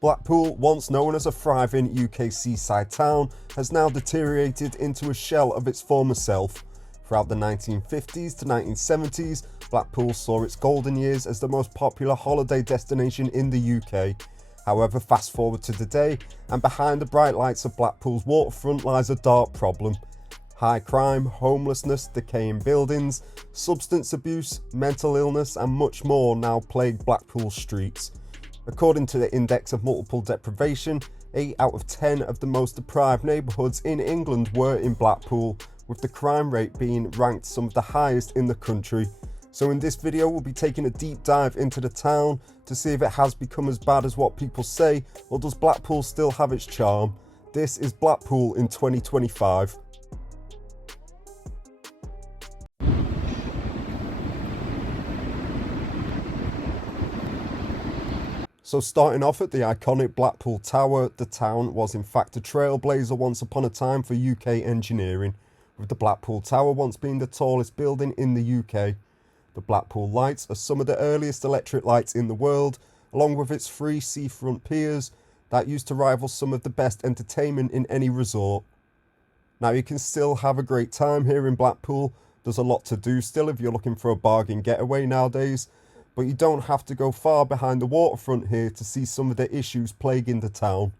Blackpool, once known as a thriving UK seaside town, has now deteriorated into a shell of its former self. Throughout the 1950s to 1970s, Blackpool saw its golden years as the most popular holiday destination in the UK. However, fast forward to today, and behind the bright lights of Blackpool's waterfront lies a dark problem. High crime, homelessness, decaying buildings, substance abuse, mental illness and much more now plague Blackpool's streets. According to the Index of Multiple Deprivation, 8 out of 10 of the most deprived neighbourhoods in England were in Blackpool, with the crime rate being ranked some of the highest in the country. So in this video we'll be taking a deep dive into the town to see if it has become as bad as what people say, or does Blackpool still have its charm. This is Blackpool in 2025. So starting off at the iconic Blackpool Tower, the town was in fact a trailblazer once upon a time for UK engineering, with the Blackpool Tower once being the tallest building in the UK. The Blackpool lights are some of the earliest electric lights in the world, along with its 3 seafront piers that used to rival some of the best entertainment in any resort. Now you can still have a great time here in Blackpool. There's a lot to do still if you're looking for a bargain getaway nowadays, but you don't have to go far behind the waterfront here to see some of the issues plaguing the town.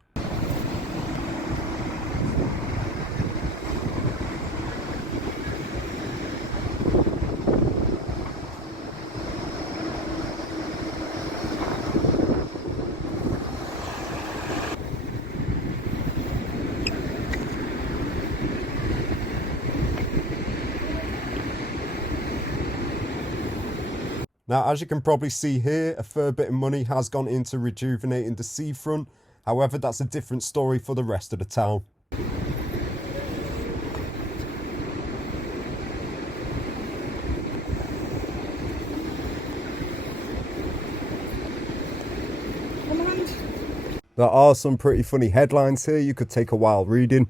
Now, as you can probably see here, a fair bit of money has gone into rejuvenating the seafront. However, that's a different story for the rest of the town. There are some pretty funny headlines here you could take a while reading.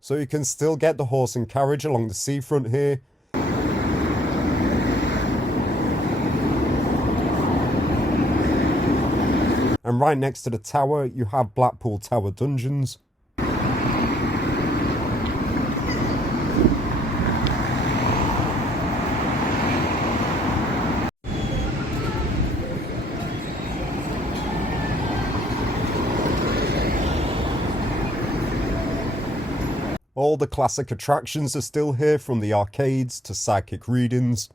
So you can still get the horse and carriage along the seafront here. And right next to the tower, you have Blackpool Tower Dungeons. All the classic attractions are still here, from the arcades to psychic readings.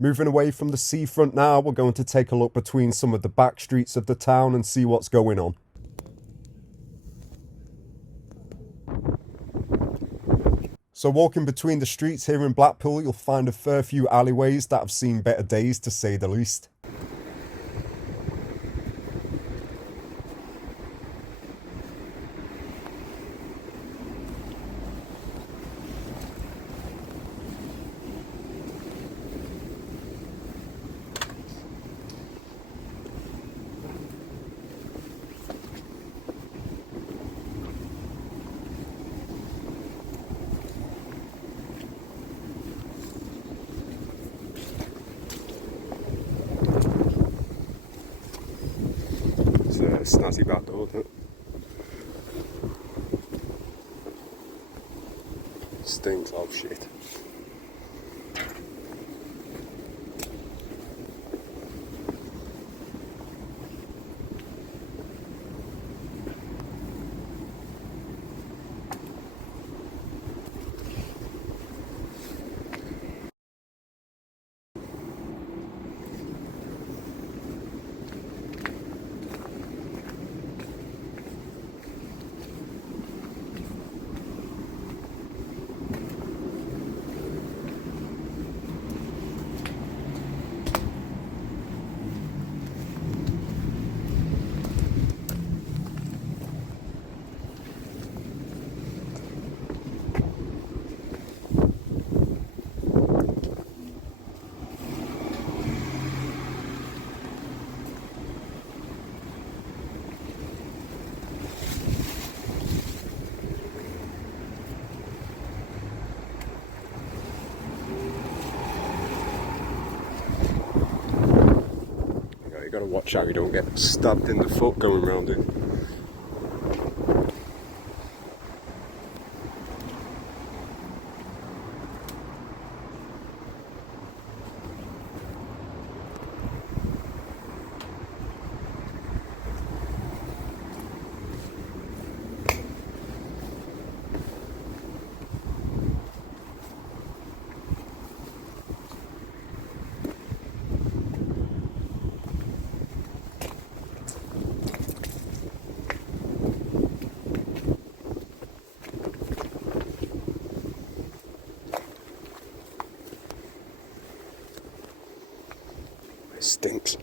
Moving away from the seafront now, we're going to take a look between some of the back streets of the town and see what's going on. So walking between the streets here in Blackpool, you'll find a fair few alleyways that have seen better days, to say the least. Snazzy back door, isn't it? Stinks. Oh shit. You gotta watch out you don't get stabbed in the foot going round it. It stinks.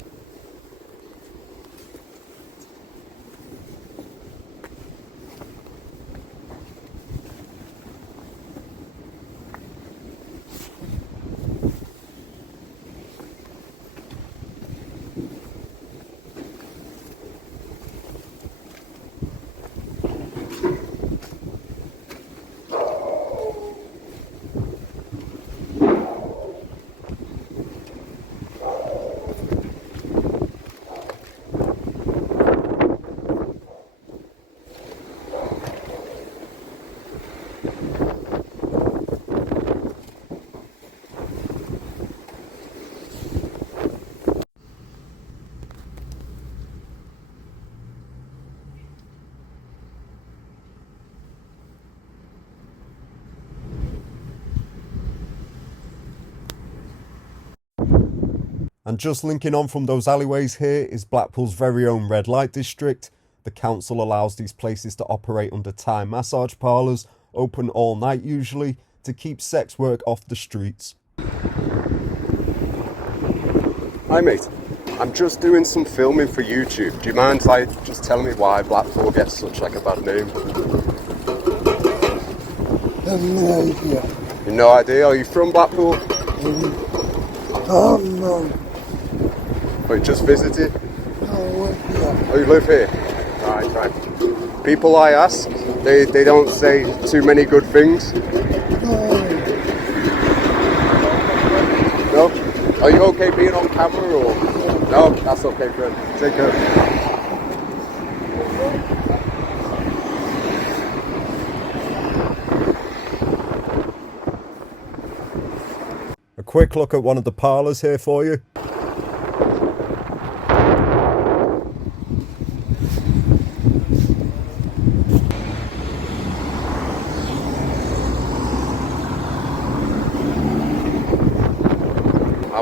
And just linking on from those alleyways here is Blackpool's very own red light district. The council allows these places to operate under Thai massage parlours, open all night usually, to keep sex work off the streets. Hi mate, I'm just doing some filming for YouTube. Do you mind just telling me why Blackpool gets such a bad name? I have no idea. You've no idea? Are you from Blackpool? Oh no. Oh, you just visited? Oh, Oh, you live here? Right. People I ask, they don't say too many good things. No? Are you okay being on camera or? No, that's okay, friend. Take care. A quick look at one of the parlours here for you.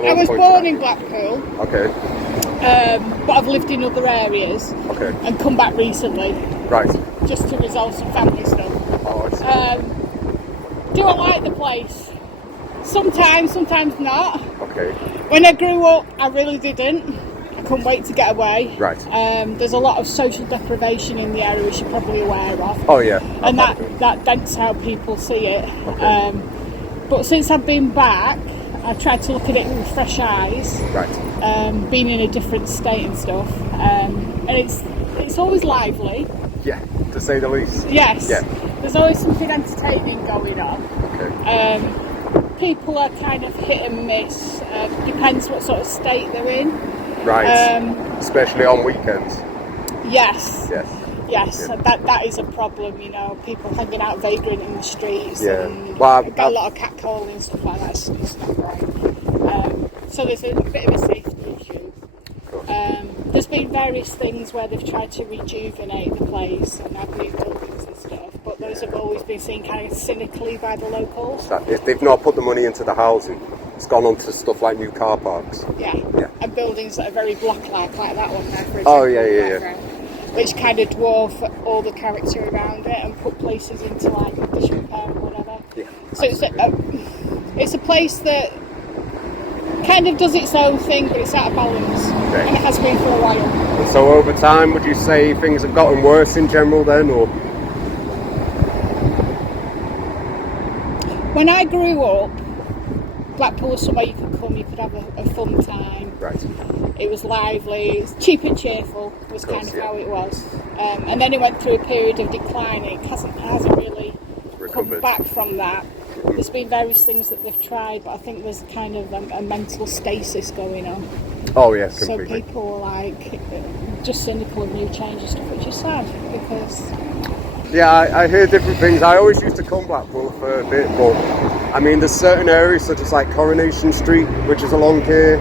I was born in Blackpool. Okay. But I've lived in other areas. Okay. And come back recently. Right. Just to resolve some family stuff. Oh, I see. Do I like the place? Sometimes not. Okay. When I grew up, I really didn't. I couldn't wait to get away. Right. There's a lot of social deprivation in the area, which you're probably aware of. Oh yeah. And that dents how people see it. Okay. But since I've been back, I tried to look at it with fresh eyes. Right. Being in a different state and stuff. And it's always lively. Yeah, to say the least. Yes. Yeah. There's always something entertaining going on. Okay. People are kind of hit and miss. Depends what sort of state they're in. Right. Especially on weekends. Yes. Yes. Yes, that is a problem, you know, people hanging out vagrant in the streets. Yeah. And Well, got a lot of catcalling and stuff like that. It's not right. So there's a bit of a safety issue. There's been various things where they've tried to rejuvenate the place and have new buildings and stuff, but those have always been seen kind of cynically by the locals. If they've not put the money into the housing, it's gone on to stuff like new car parks. Yeah. And buildings that are very block-like, like that one there, for example. Oh, yeah. Which kind of dwarf all the character around it and put places into like disrepair or whatever. Yeah. So it's a place that kind of does its own thing, but it's out of balance, and it has been for a while. And so over time, would you say things have gotten worse in general then, or? When I grew up, Blackpool was somewhere you could come, you could have a fun time. Right. It was lively, it was cheap and cheerful, was kind of how it was. And then it went through a period of decline. It hasn't really come back from that. There's been various things that they've tried, but I think there's kind of a mental stasis going on. Oh yeah, completely. So people are like just cynical of new change and stuff, which is sad because... Yeah, I hear different things. I always used to come Blackpool for a bit, but I mean there's certain areas such as like Coronation Street, which is along here.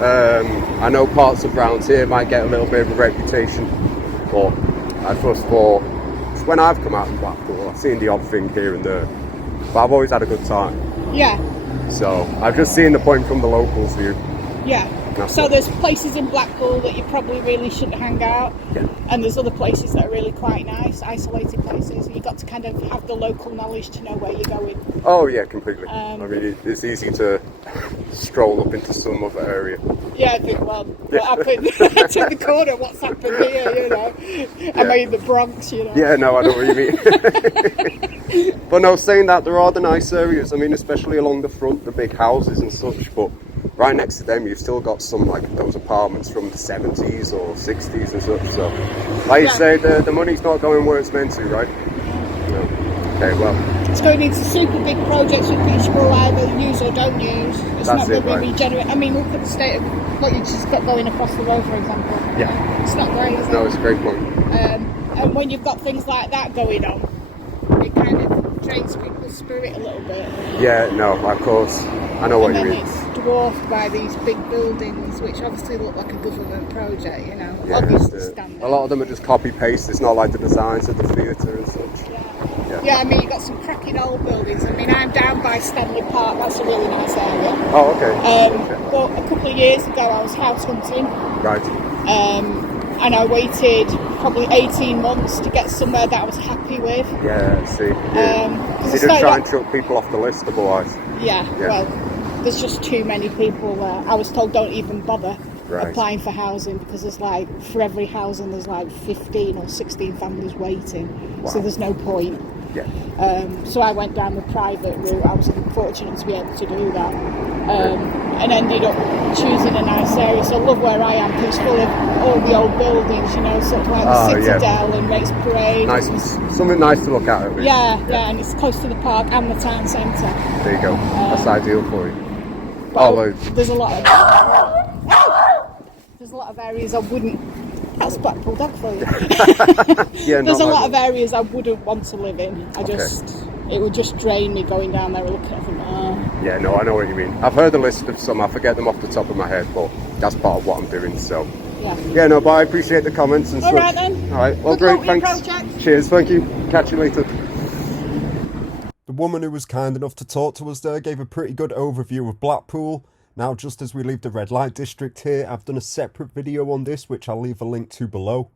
I know parts of round here might get a little bit of a reputation, but I first thought when I've come out from Blackpool, I've seen the odd thing here and there, but I've always had a good time. Yeah. So I've just seen the point from the locals' view. Yeah. So there's places in Blackpool that you probably really shouldn't hang out, and there's other places that are really quite nice, isolated places. You've got to kind of have the local knowledge to know where you're going. Oh yeah, completely. I mean, it's easy to stroll up into some other area. Yeah, I think, well, what happened to the corner? What's happened here? You know, am I in the Bronx? You know. Yeah, no, I know what you mean. But no, saying that, there are the nice areas. I mean, especially along the front, the big houses and such. But right next to them, you've still got some like those apartments from the 70s or 60s and such. So, like you say, the money's not going where it's meant to, right? No. Okay, well. It's going into super big projects which will either use or don't use. It's not going to be regenerate. I mean, look at the state of what you just got going across the road, for example. Yeah. It's not great, is it? No, it's a great point. And when you've got things like that going on, it kind of drains people's spirit a little bit. Yeah, no, of course. I know what you mean. And then it's dwarfed by these big buildings, which obviously look like a government project, you know. Yeah, obviously standard. A lot of them are just copy-paste. It's not like the designs of the theatre and such. Yeah, I mean, you've got some cracking old buildings. I mean, I'm down by Stanley Park. That's a really nice area. Oh, okay. But a couple of years ago, I was house hunting. Right. And I waited probably 18 months to get somewhere that I was happy with. Yeah, see. Yeah. You didn't try and chuck people off the list otherwise. Yeah, well, there's just too many people there. I was told don't even bother applying for housing because there's like, for every housing, there's like 15 or 16 families waiting. Wow. So there's no point. Yeah. So I went down the private route. I was fortunate to be able to do that, and ended up choosing a nice area. So I love where I am because it's full of all the old buildings, you know, sort of like the Citadel and Race Parade. Nice, something nice to look at. At least. Yeah, and it's close to the park and the town centre. There you go. That's ideal for you. Well, there's a lot of areas I wouldn't. That's Blackpool dog for you. Yeah, there's a lot of areas I wouldn't want to live in. It would just drain me going down there and looking at them. Yeah, no, I know what you mean. I've heard a list of some. I forget them off the top of my head, but that's part of what I'm doing. So. Yeah, no, but I appreciate the comments and all such. Right then. All right, well, Good great, thanks. Cheers, thank you. Catch you later. The woman who was kind enough to talk to us there gave a pretty good overview of Blackpool. Now, just as we leave the red light district here, I've done a separate video on this, which I'll leave a link to below.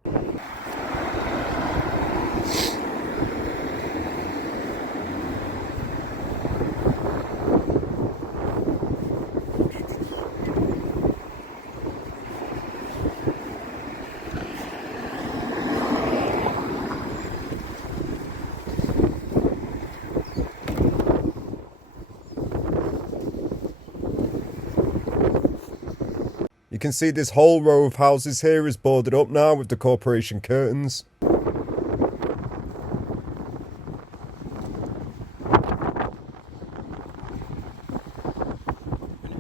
You can see this whole row of houses here is boarded up now with the corporation curtains. And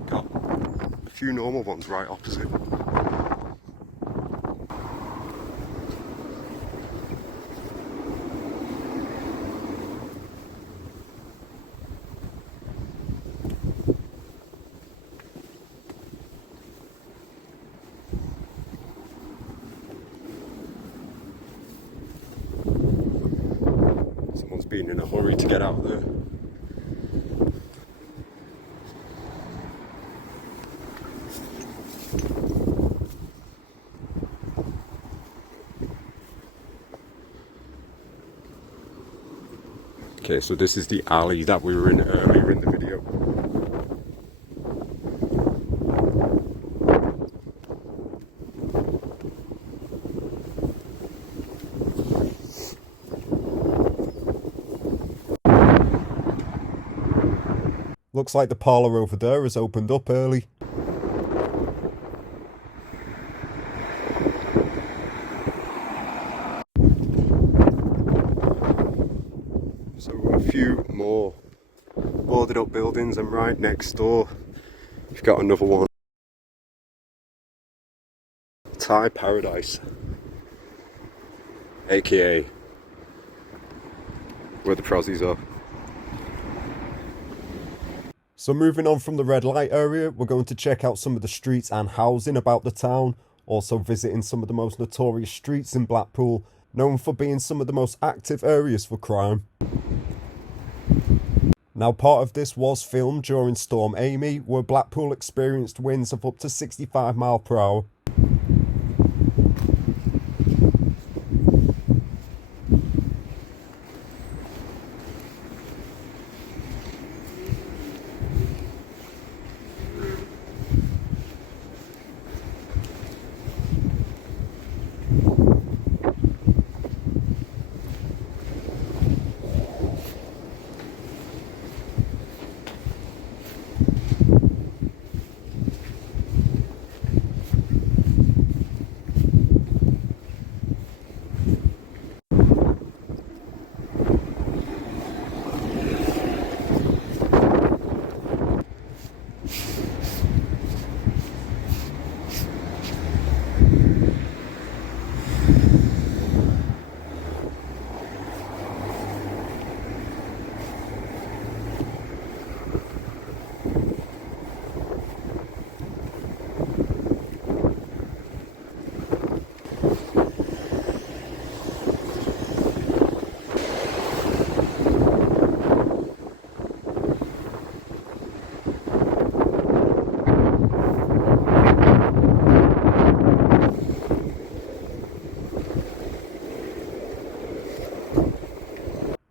got a few normal ones right opposite. everyone's been in a hurry to get out there. Okay, so this is the alley that we were in earlier in the video. Looks like the parlour over there has opened up early. So a few more boarded up buildings, and right next door you've got another one. Thai Paradise, aka where the prozzies are. So moving on from the red light area, we're going to check out some of the streets and housing about the town, also visiting some of the most notorious streets in Blackpool, known for being some of the most active areas for crime. Now, part of this was filmed during Storm Amy, where Blackpool experienced winds of up to 65 miles per hour.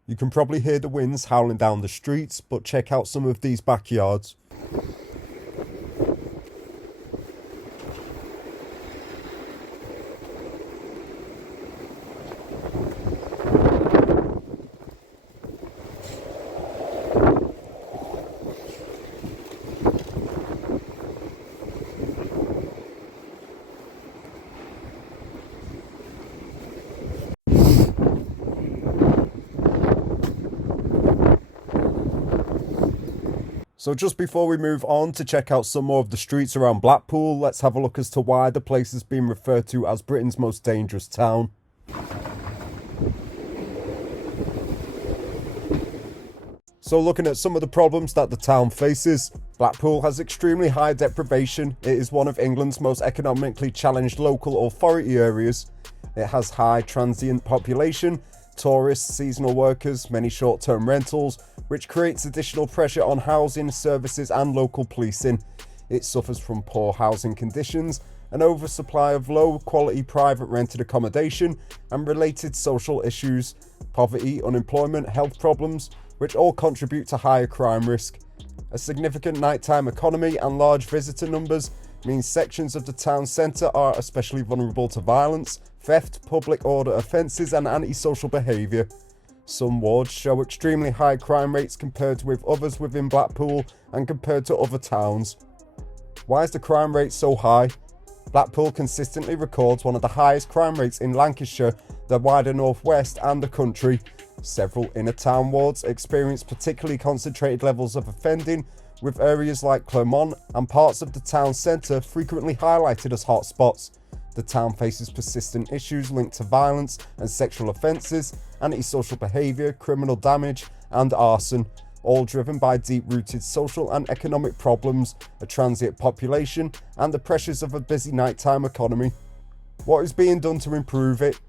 You can probably hear the winds howling down the streets, but check out some of these backyards. So just before we move on to check out some more of the streets around Blackpool, let's have a look as to why the place has been referred to as Britain's most dangerous town. So looking at some of the problems that the town faces, Blackpool has extremely high deprivation. It is one of England's most economically challenged local authority areas. It has high transient population, tourists, seasonal workers, many short-term rentals, which creates additional pressure on housing, services and local policing. It suffers from poor housing conditions, an oversupply of low-quality private rented accommodation and related social issues, poverty, unemployment, health problems, which all contribute to higher crime risk. A significant nighttime economy and large visitor numbers means sections of the town centre are especially vulnerable to violence, theft, public order offences and antisocial behaviour. Some wards show extremely high crime rates compared with others within Blackpool and compared to other towns. Why is the crime rate so high? Blackpool consistently records one of the highest crime rates in Lancashire, the wider northwest and the country. Several inner town wards experience particularly concentrated levels of offending, with areas like Clermont and parts of the town centre frequently highlighted as hotspots. The town faces persistent issues linked to violence and sexual offences, antisocial behaviour, criminal damage and arson, all driven by deep-rooted social and economic problems, a transient population and the pressures of a busy nighttime economy. What is being done to improve it?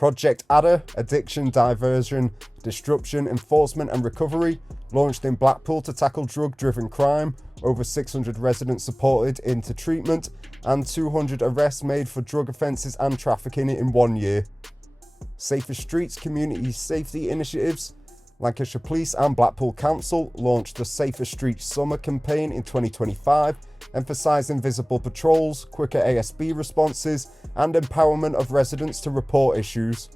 Project Adder, Addiction, Diversion, Disruption, Enforcement and Recovery, launched in Blackpool to tackle drug-driven crime, over 600 residents supported into treatment, and 200 arrests made for drug offences and trafficking in 1 year. Safer Streets Community Safety Initiatives. Lancashire Police and Blackpool Council launched the Safer Streets Summer campaign in 2025, emphasising visible patrols, quicker ASB responses, and empowerment of residents to report issues.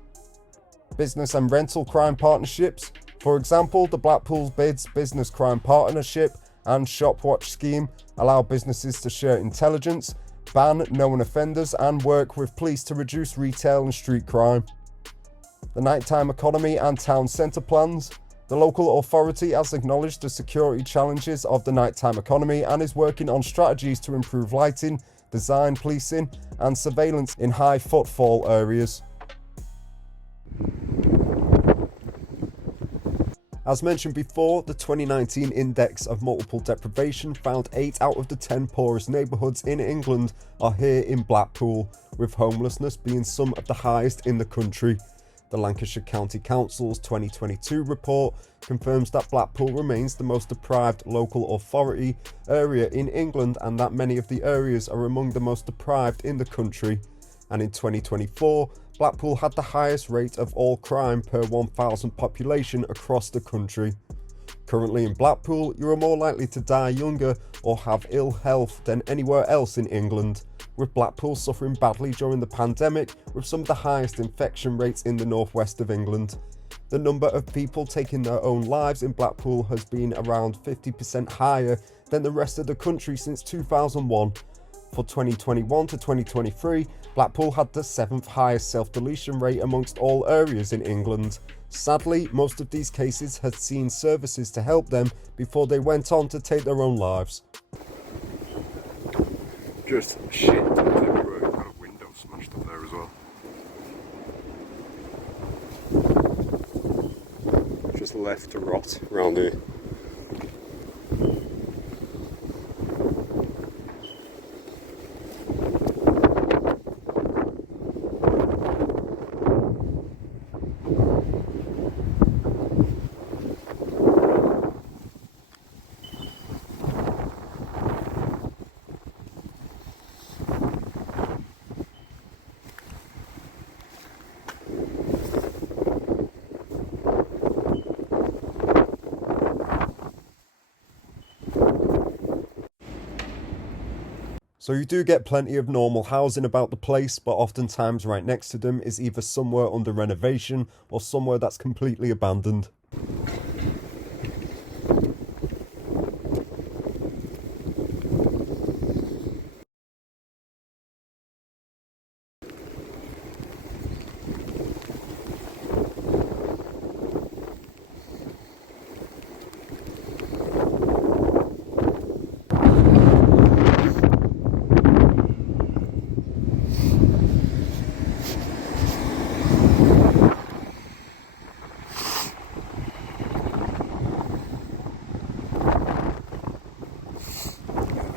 Business and rental crime partnerships. For example, the Blackpool Bids Business Crime Partnership and Shopwatch scheme allow businesses to share intelligence, ban known offenders, and work with police to reduce retail and street crime. The nighttime economy and town centre plans. The local authority has acknowledged the security challenges of the nighttime economy and is working on strategies to improve lighting, design, policing, and surveillance in high footfall areas. As mentioned before, the 2019 Index of Multiple Deprivation found 8 out of the 10 poorest neighbourhoods in England are here in Blackpool, with homelessness being some of the highest in the country. The Lancashire County Council's 2022 report confirms that Blackpool remains the most deprived local authority area in England and that many of the areas are among the most deprived in the country. And in 2024, Blackpool had the highest rate of all crime per 1,000 population across the country. Currently in Blackpool, you are more likely to die younger or have ill health than anywhere else in England, with Blackpool suffering badly during the pandemic with some of the highest infection rates in the northwest of England. The number of people taking their own lives in Blackpool has been around 50% higher than the rest of the country since 2001. For 2021 to 2023, Blackpool had the 7th highest self-deletion rate amongst all areas in England. Sadly, most of these cases had seen services to help them before they went on to take their own lives. Just shit everywhere, got a window smashed up there as well. Just left to rot around here. So you do get plenty of normal housing about the place, but oftentimes right next to them is either somewhere under renovation or somewhere that's completely abandoned.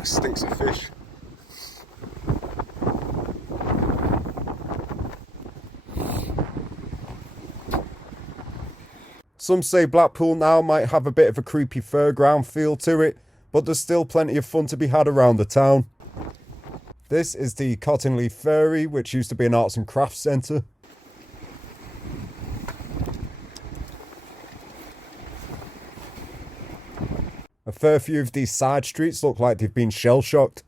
Stinks of fish. Some say Blackpool now might have a bit of a creepy fairground feel to it, but there's still plenty of fun to be had around the town. This is the Cottonleaf Ferry, which used to be an arts and crafts centre. A fair few of these side streets look like they've been shell-shocked.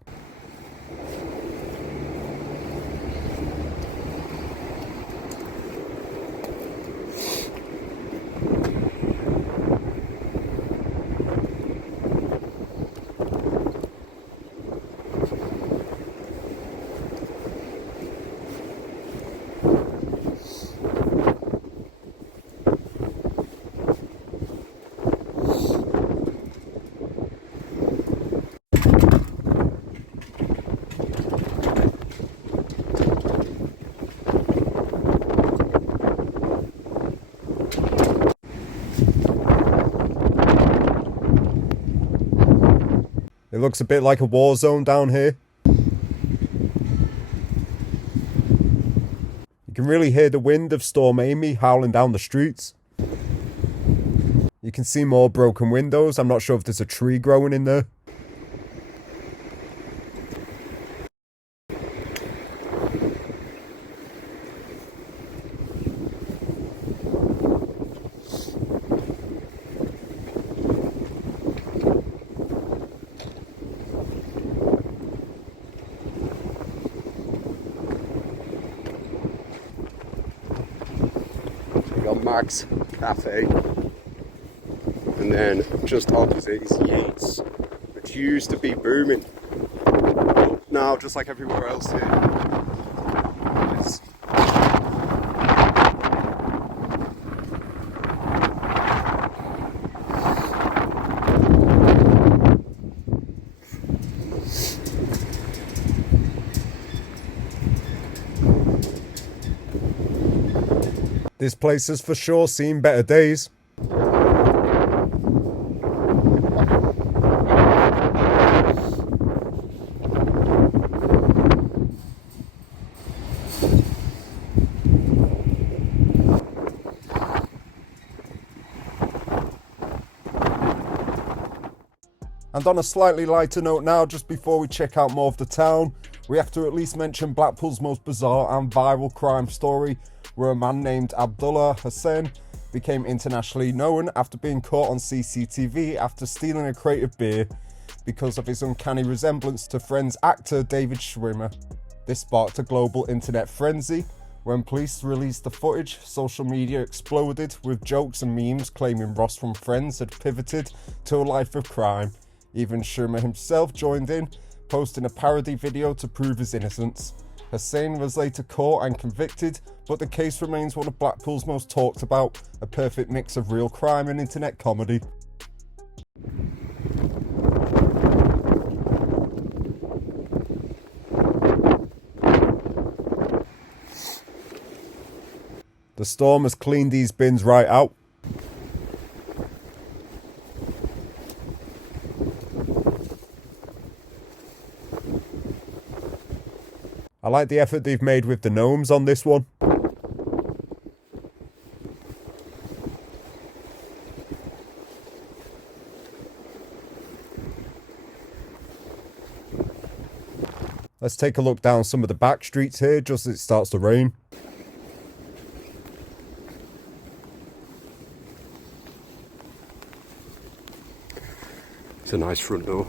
It looks a bit like a war zone down here. You can really hear the wind of Storm Amy howling down the streets. You can see more broken windows. I'm not sure if there's a tree growing in there. We got Mag's Cafe, and then just opposite is Yates, which used to be booming, but now, just like everywhere else here, it's This place has for sure seen better days. And on a slightly lighter note now, just before we check out more of the town, we have to at least mention Blackpool's most bizarre and viral crime story, where a man named Abdullah Hussain became internationally known after being caught on CCTV after stealing a crate of beer because of his uncanny resemblance to Friends actor David Schwimmer. This sparked a global internet frenzy. When police released the footage, social media exploded with jokes and memes claiming Ross from Friends had pivoted to a life of crime. Even Schwimmer himself joined in, posting a parody video to prove his innocence. Hussain was later caught and convicted, but the case remains one of Blackpool's most talked about, a perfect mix of real crime and internet comedy. The storm has cleaned these bins right out. I like the effort they've made with the gnomes on this one. Let's take a look down some of the back streets here just as it starts to rain. It's a nice front door.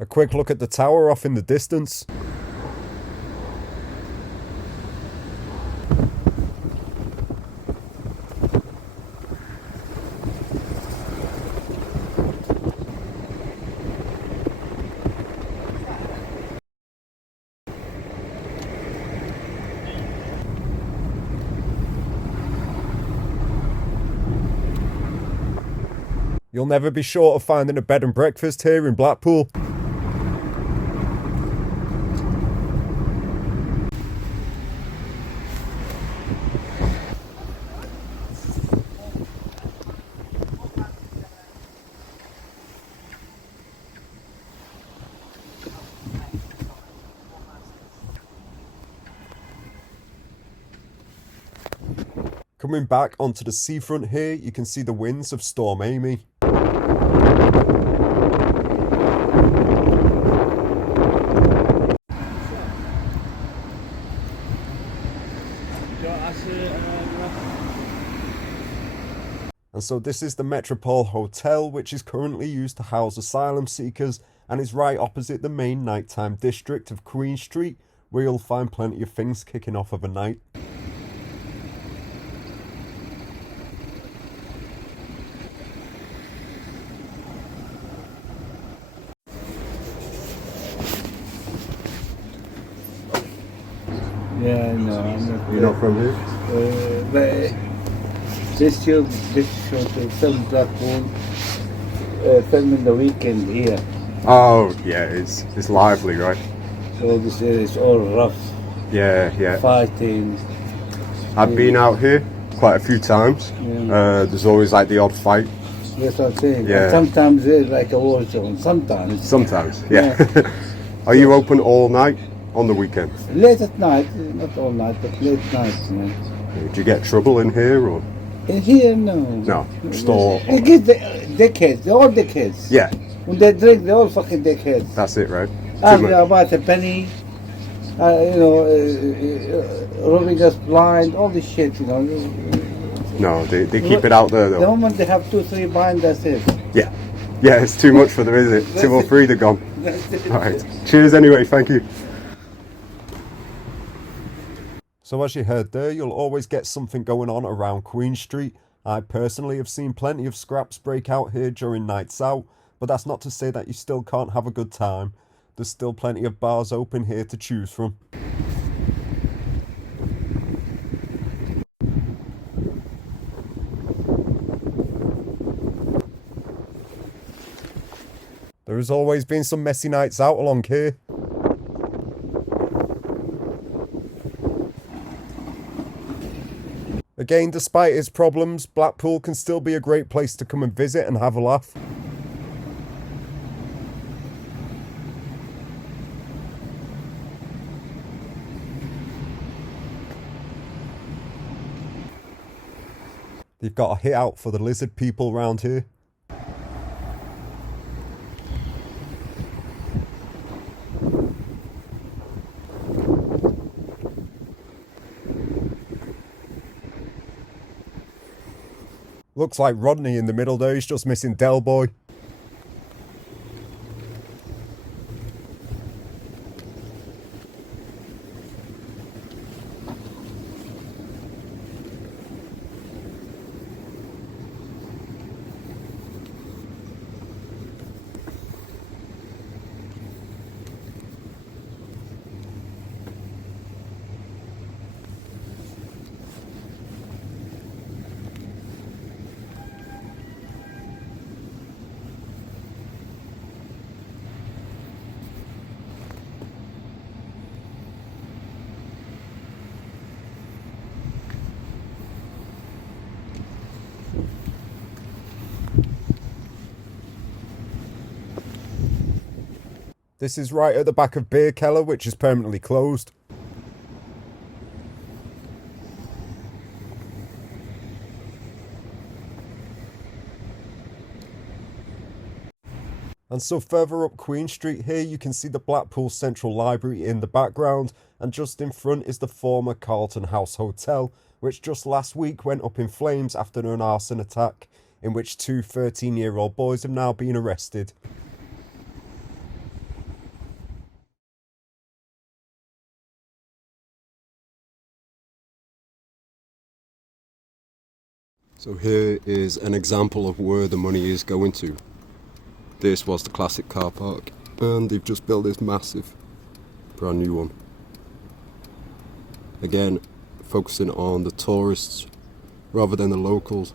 A quick look at the tower off in the distance. You'll never be short of finding a bed and breakfast here in Blackpool. Coming back onto the seafront here, you can see the winds of Storm Amy. And so this is the Metropole Hotel, which is currently used to house asylum seekers and is right opposite the main nighttime district of Queen Street, where you'll find plenty of things kicking off of a night. Yeah, no, I'm not. You're not from here? But this show to film Blackpool, filming the weekend here. Oh, yeah, it's lively, right? So this area is all rough, Yeah. fighting. I've been out here quite a few times. Yeah. There's always like the odd fight. That's what I'm saying. Yeah. And sometimes it's like a war zone. Sometimes, yeah. Are you open all night on the weekend? Late at night, not all night, but late nights, man. Do you get trouble in here or? In here, no. No, just all. They get the dickheads, they're all dickheads. Yeah, When they drink, they're all fucking dickheads. that's it, right? Ask Too them much. about a penny, robbing us blind, all this shit, you know. No, they keep it out there The though. moment they have 2-3 blind, that's it. Yeah, it's too much for them, is it? 2 or 3, they're gone. That's it. All right. Cheers anyway. Thank you. So as you heard there, you'll always get something going on around Queen Street. I personally have seen plenty of scraps break out here during nights out, but that's not to say that you still can't have a good time. There's still plenty of bars open here to choose from. There has always been some messy nights out along here. Again, despite its problems, Blackpool can still be a great place to come and visit and have a laugh. They've got a hit out for the lizard people round here. Looks like Rodney in the middle there, he's just missing Del Boy. This is right at the back of Beer Keller, which is permanently closed. And so further up Queen Street here, you can see the Blackpool Central Library in the background, and just in front is the former Carlton House Hotel, which just last week went up in flames after an arson attack, in which 2 13-year-old boys have now been arrested. So here is an example of where the money is going to. This was the classic car park, and they've just built this massive, brand new one. Again, focusing on the tourists rather than the locals.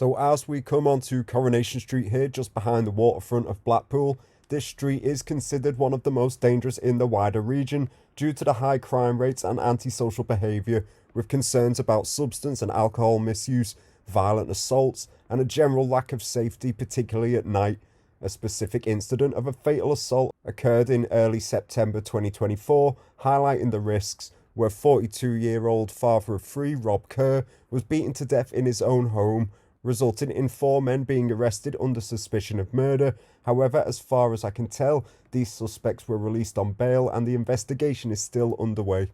So as we come onto Coronation Street here, just behind the waterfront of Blackpool, this street is considered one of the most dangerous in the wider region due to the high crime rates and antisocial behaviour, with concerns about substance and alcohol misuse, violent assaults, and a general lack of safety, particularly at night. A specific incident of a fatal assault occurred in early September 2024, highlighting the risks, where 42-year-old father of three, Rob Kerr, was beaten to death in his own home, resulting in 4 men being arrested under suspicion of murder. However, as far as I can tell, these suspects were released on bail and the investigation is still underway.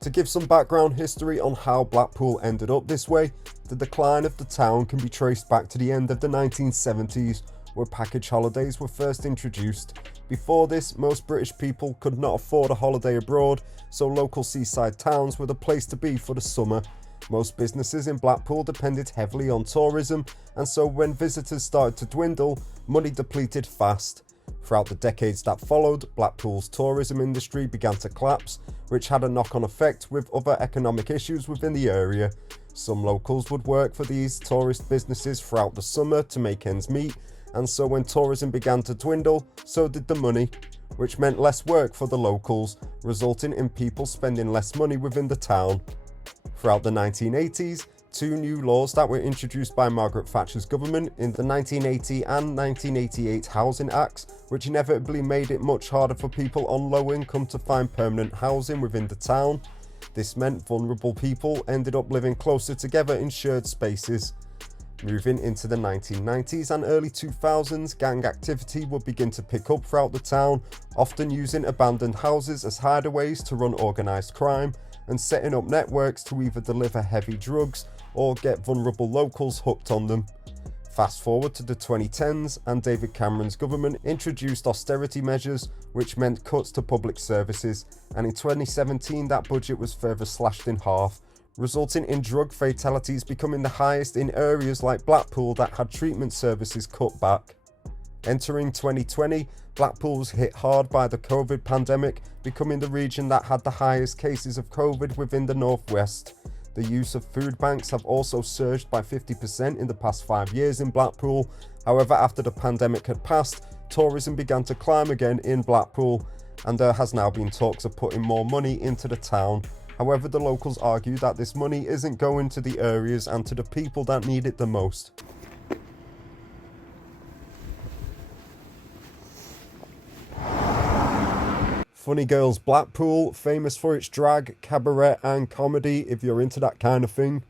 To give some background history on how Blackpool ended up this way, the decline of the town can be traced back to the end of the 1970s, where package holidays were first introduced. Before this, most British people could not afford a holiday abroad, so local seaside towns were the place to be for the summer. Most businesses in Blackpool depended heavily on tourism, and so when visitors started to dwindle, money depleted fast. Throughout the decades that followed, Blackpool's tourism industry began to collapse, which had a knock-on effect with other economic issues within the area. Some locals would work for these tourist businesses throughout the summer to make ends meet, and so when tourism began to dwindle, so did the money, which meant less work for the locals, resulting in people spending less money within the town. Throughout the 1980s, 2 new laws that were introduced by Margaret Thatcher's government in the 1980 and 1988 Housing Acts, which inevitably made it much harder for people on low income to find permanent housing within the town. This meant vulnerable people ended up living closer together in shared spaces. Moving into the 1990s and early 2000s, gang activity would begin to pick up throughout the town, often using abandoned houses as hideaways to run organised crime and setting up networks to either deliver heavy drugs or get vulnerable locals hooked on them. Fast forward to the 2010s and David Cameron's government introduced austerity measures, which meant cuts to public services, and in 2017 that budget was further slashed in half, resulting in drug fatalities becoming the highest in areas like Blackpool that had treatment services cut back. Entering 2020, Blackpool was hit hard by the COVID pandemic, becoming the region that had the highest cases of COVID within the northwest. The use of food banks have also surged by 50% in the past 5 years in Blackpool. However, after the pandemic had passed, tourism began to climb again in Blackpool, and there has now been talks of putting more money into the town. However, the locals argue that this money isn't going to the areas and to the people that need it the most. Funny Girls Blackpool, famous for its drag, cabaret and comedy, if you're into that kind of thing.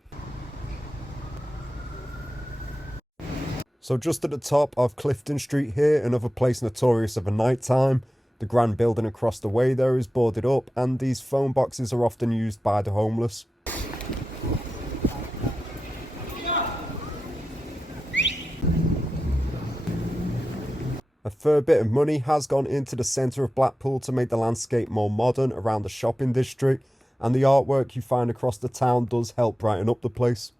So just at the top of Clifton Street here, another place notorious of a night time. The grand building across the way there is boarded up, and these phone boxes are often used by the homeless. A fair bit of money has gone into the centre of Blackpool to make the landscape more modern around the shopping district, and the artwork you find across the town does help brighten up the place.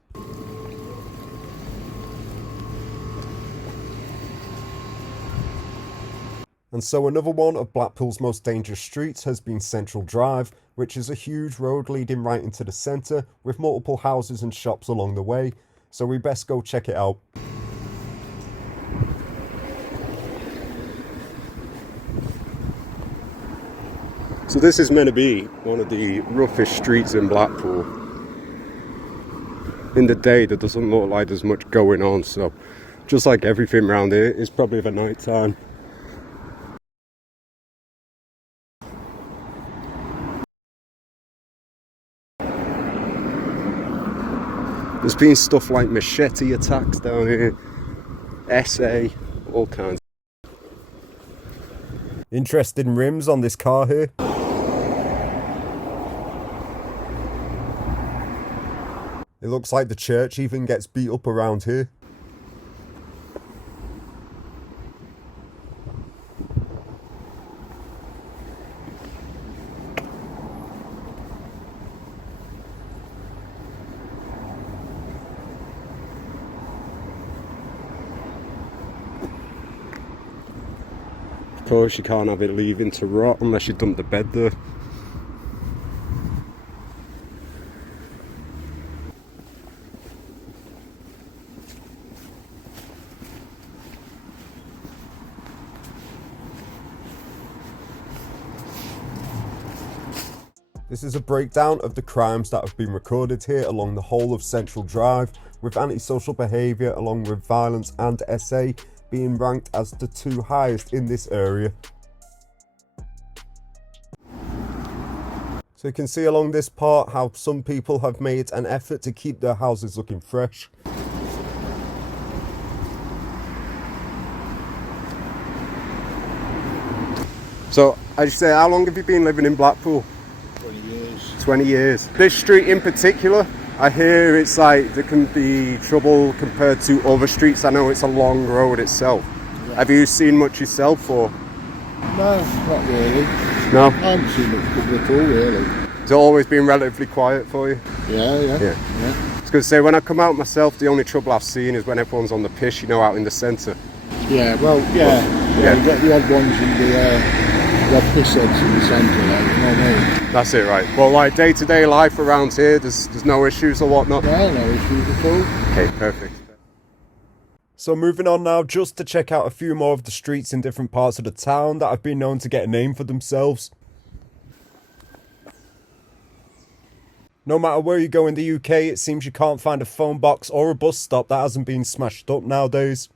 And so another one of Blackpool's most dangerous streets has been Central Drive, which is a huge road leading right into the centre with multiple houses and shops along the way, so we best go check it out. So this is meant to be one of the roughest streets in Blackpool. In the day there doesn't look like there's much going on, so just like everything around here, it's probably the night time. There's been stuff like machete attacks down here, SA, all kinds. Interesting rims on this car here. It looks like the church even gets beat up around here. suppose you can't have it leaving to rot unless you dump the bed there. This is a breakdown of the crimes that have been recorded here along the whole of Central Drive, with antisocial behaviour along with violence and SA being ranked as the 2 highest in this area. So you can see along this part how some people have made an effort to keep their houses looking fresh. So, as you say, how long have you been living in Blackpool? 20 years. 20 years. This street in particular, I hear it's like there can be trouble compared to other streets. I know it's a long road itself. Yeah. Have you seen much yourself, or? No, not really. No? I haven't seen much trouble at all, really. Has it always been relatively quiet for you? Yeah. I was going to say, when I come out myself, the only trouble I've seen is when everyone's on the piss, you know, out in the centre. Yeah, well, yeah. You get the odd ones in the piss heads in the centre, like, you know what I mean? That's it, right. Well, like day-to-day life around here, there's no issues or whatnot? No issues at all. Okay, perfect. So moving on now, just to check out a few more of the streets in different parts of the town that have been known to get a name for themselves. No matter where you go in the UK, it seems you can't find a phone box or a bus stop that hasn't been smashed up nowadays.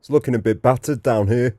It's looking a bit battered down here.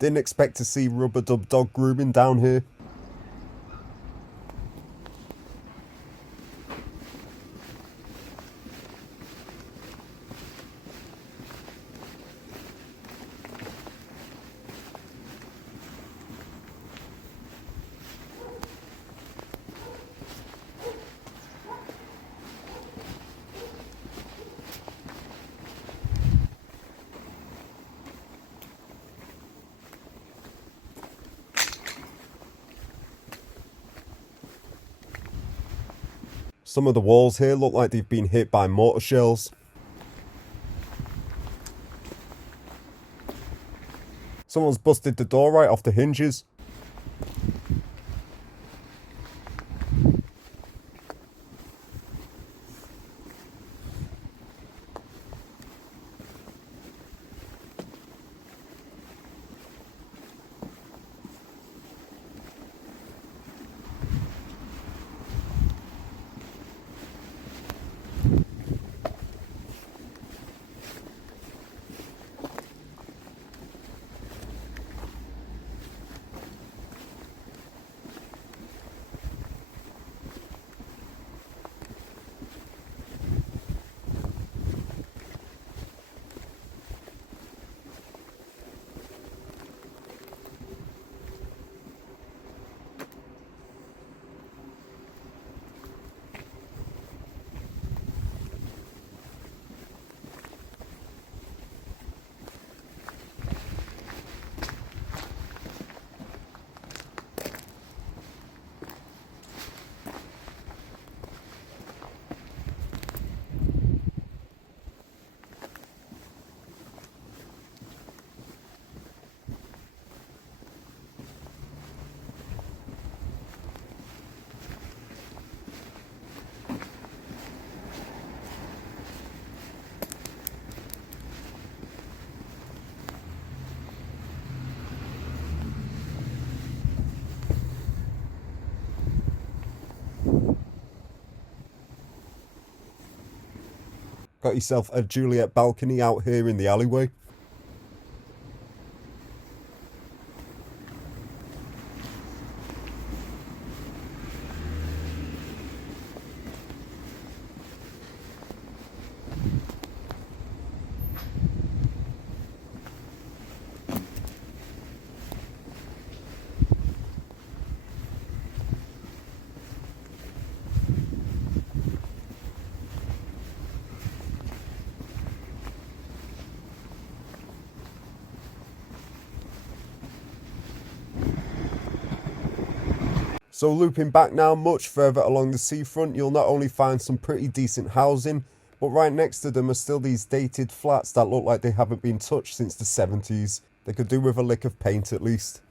Didn't expect to see rubber dub dog grooming down here. Some of the walls here look like they've been hit by mortar shells. Someone's busted the door right off the hinges. Got yourself a Juliet balcony out here in the alleyway. So looping back now much further along the seafront, you'll not only find some pretty decent housing, but right next to them are still these dated flats that look like they haven't been touched since the 70s. They could do with a lick of paint at least.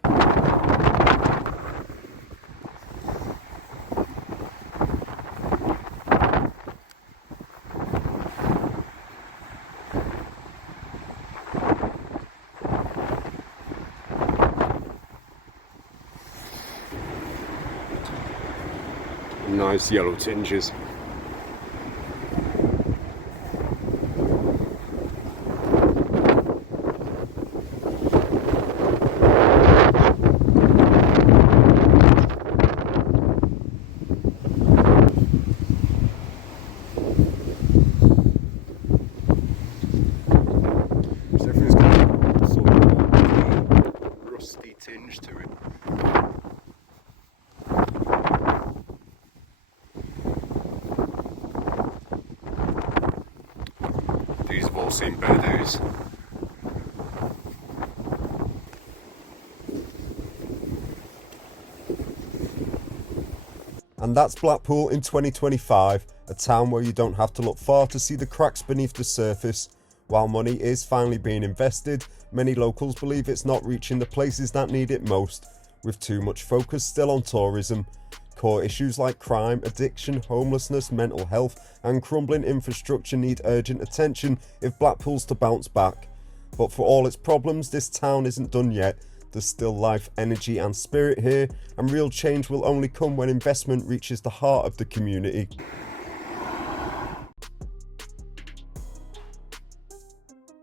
Nice yellow tinges. Everything's got sort of rusty tinge to it. These have all seen better days. And that's Blackpool in 2025, a town where you don't have to look far to see the cracks beneath the surface. While money is finally being invested, many locals believe it's not reaching the places that need it most, with too much focus still on tourism. Core issues like crime, addiction, homelessness, mental health and crumbling infrastructure need urgent attention if Blackpool's to bounce back. But for all its problems, this town isn't done yet. There's still life, energy and spirit here, and real change will only come when investment reaches the heart of the community.